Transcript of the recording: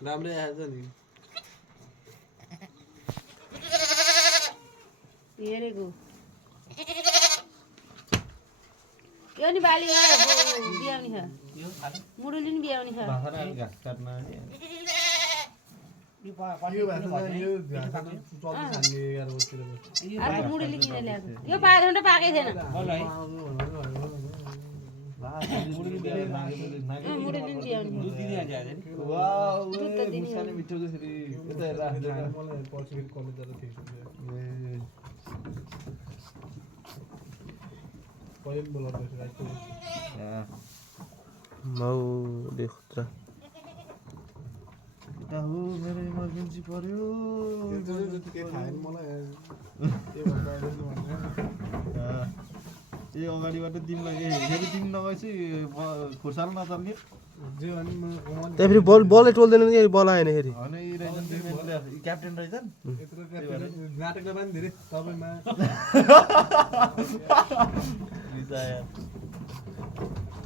राम्रै आएछ नि हेरेको यो नि बाली बिहाउने छ मुडुली नि बिहाउने छ अर्को मुडुली किनेर ल्याएको यो पाँच पाकै थिएन मुडुली नि मेरो इमर्जेन्सी पर्यो ए अगाडिबाट तिमीलाई फेरि तिमी नगएपछि खुर्साल नचल्ने त्यहाँ फेरि बलै टोल्दैन नि बल आएन फेरि होइन यी रहेछन् क्याप्टेन रहेछन् नाटकमा पनि धेरै तपाईँमा